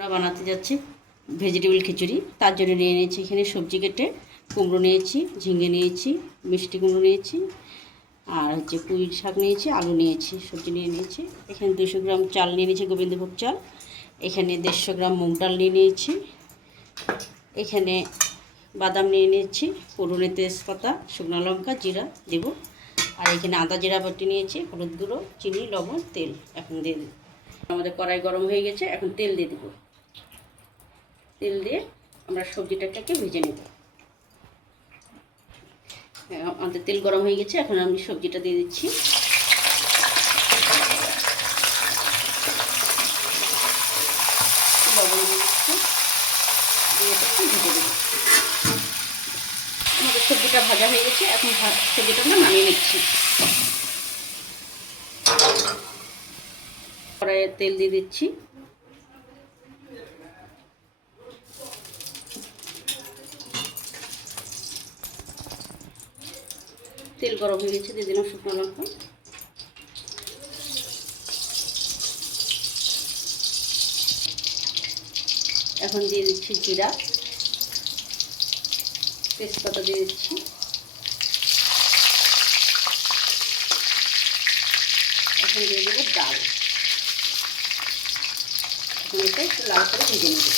আমরা বানাতে যাচ্ছি ভেজিটেবল খিচুড়ি। তার জন্য নিয়ে নিয়েছি এখানে সবজি কেটে, কুমড়ো নিয়েছি, ঝিঙে নিয়েছি, মিষ্টি কুমড়ো নিয়েছি, আর পুঁই শাক নিয়েছি, আলু নিয়েছি, সবজি নিয়ে নিয়েছি। এখানে 200 গ্রাম চাল নিয়ে নিয়েছি, গোবিন্দভোগ চাল। এখানে 150 গ্রাম মুগ ডাল নিয়ে নিয়েছি। এখানে বাদাম নিয়ে নিয়েছি, ফোড়নে তেজপাতা, শুকনো লঙ্কা, জিরা দেব। আর এখানে আদা জিরা বাটি নিয়েছি, হলুদ গুঁড়ো, চিনি, লবণ, তেল। এখন দিয়ে দেব। আমাদের কড়াই গরম হয়ে গেছে, এখন তেল দিয়ে দেবো। তেল দিয়ে আমরা সবজিটাকে ভেজে নেব। আমাদের তেল গরম হয়ে গেছে, এখন আমি সবজিটা দিয়ে দিচ্ছি। লবণ দিচ্ছি, দিয়ে একটু ভেজে দেবো। আমাদের সবজিটা ভাজা হয়ে গেছে, এখন সবজিটা আমরা নামিয়ে নিচ্ছি। কড়াইয়ে তেল দিয়ে দিচ্ছি। তেল গরম হয়ে গেছে, দিয়ে দিলাম শুকনো লঙ্কা। এখন দিয়ে দিচ্ছি জিরা, তেজপাতা দিয়ে দিচ্ছি। এখন দিয়ে দেবো ডাল। এখন এটা একটু লাল করে ভেজে নেব।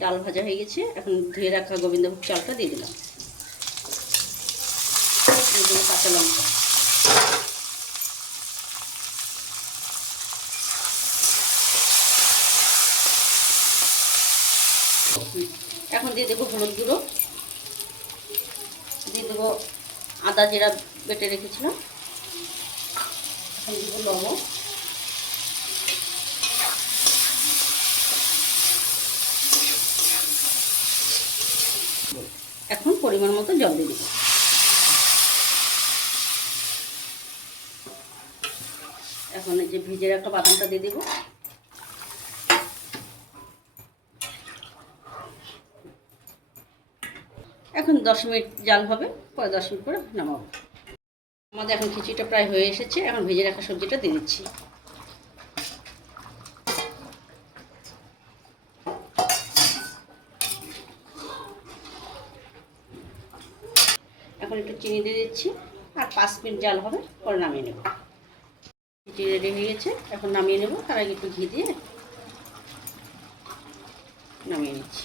ডাল ভাজা হয়ে গেছে, এখন ধুয়ে রাখা গোবিন্দভোগ চালটা দিয়ে দিলাম। দিয়ে দেবো কাঁচা লঙ্কা। এখন দিয়ে দেবো হলুদ গুঁড়ো, দিয়ে দেবো আদা জিরা বেটে রেখেছিলাম। এখন দেবো লবণ, এখন পরিমাণ মতো জল দিয়ে দেবো। এখন এই যে ভেজে রাখা বাদামটা দিয়ে দেবো। এখন 10 মিনিট জাল হবে, পরে 10 মিনিট পরে নামাবো। আমাদের এখন খিচুড়িটা প্রায় হয়ে এসেছে, এখন ভেজে রাখা সবজিটা দিয়ে দিচ্ছি। এখন একটু চিনি দিয়ে দিচ্ছি, আর 5 মিনিট জাল হবে, পরে নামিয়ে নেব। খিচুড়ি রেডি হয়ে গেছে, এখন নামিয়ে নেব। তার আগে একটু ঘি দিয়ে নামিয়ে নিচ্ছি।